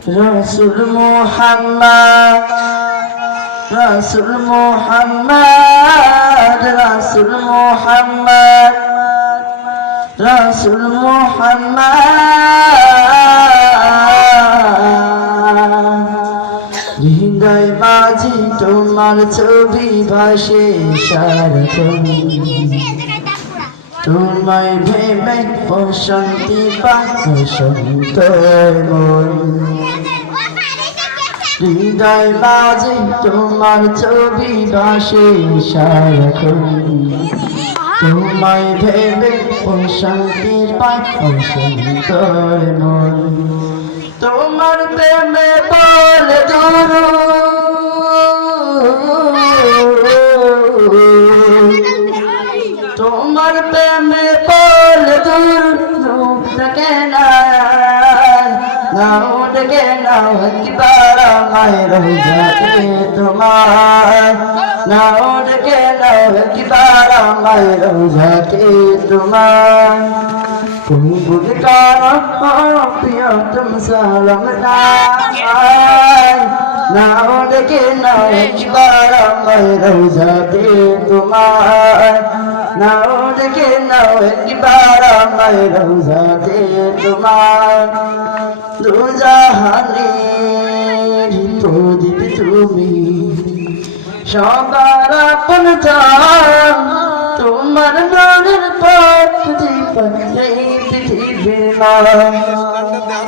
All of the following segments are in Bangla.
রাসূল মুহাম্মদ রাসূল মুহাম্মদ রাসূল মুহাম্মদ রাসূল মুহাম্মদ হৃদয় মাঝে তোমার ছবি ভাসে সারাক্ষণ তোমায় ভেবে প্রশান্তি পায় শান্ত মন হৃদয় মাঝে তোমার ছবি ভাসে সারাক্ষণ তোমায় ভেবে প্রশান্তি পায় শান্ত মন তোমার প্রেমে বলে তোমার প্রেমে বলে দূর রূপ দেখে না নাও দেখে নাও একবার মায়ের যাতে তোমার নাও দেখে নাও একবার মায়ের যাতে তোমার কবুল করো প্রিয়তম সালাম নাও দেখে নাও একবার মায়ের যাতে তোমার নাও দেখে নাও একবার মায়ের যাতে তোমার দুজাহানের প্রদীপ তুমি সবার আপন জান তোমার নূরের পথ দীপ এই পৃথিবীর মান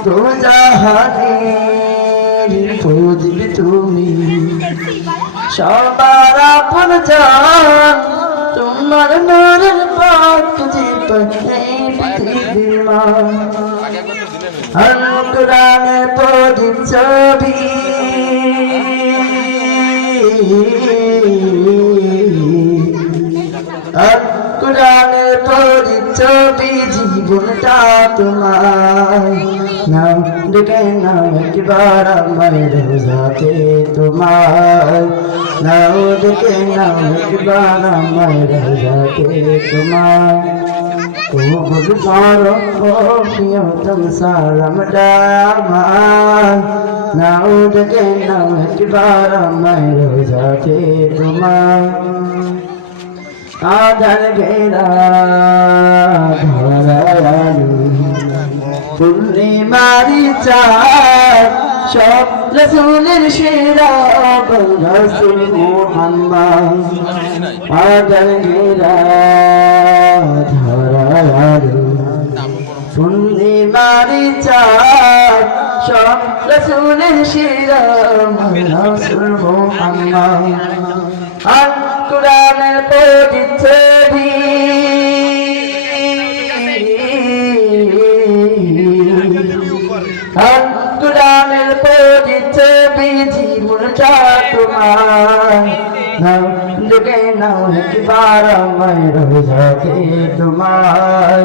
দুজাহানের প্রদীপ তুমি সবার আপন জান তোমার নূরের পথ দীপ এই পৃথিবীর মান আর কোরআনের প্রদীপ ছবি আর কোরআনের প্রদীপ ছবি জীবনটা তোমার নাম ডেকে নাও একবার আমার রোজাতে তোমার নাও ডেকে নাও একবার আমার রোজাতে তোমার কবুল করো প্রিয়তম সালাম আমার নাও ডেকে নাও একবার আমার রোজাতে তোমার আধার ঘেরা ধরায়ালু পূর্ণিমারি চাঁদ সব রাসূলের সেরা রাসূল মুহাম্মদ আধার ঘেরা ধরায়ালু পূর্ণিমারি চাঁদ সব রাসূলের সেরা রাসূল মুহাম্মদ আর কোরআনের প্রদীপ ছবি আর কোরআনের প্রদীপ ছবি জীবনটা তোমার নাও ডেকে নাও একবার আমার রোজাতে তোমার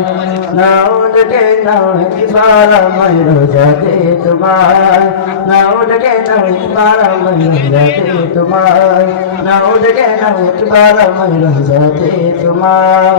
নাও ডেকে নাও একবার আমার রোজাতে তোমার নাও ডেকে নাও একবার আমার রোজাতে তোমার নাও ডেকে নাও একবার আমার রোজাতে তোমার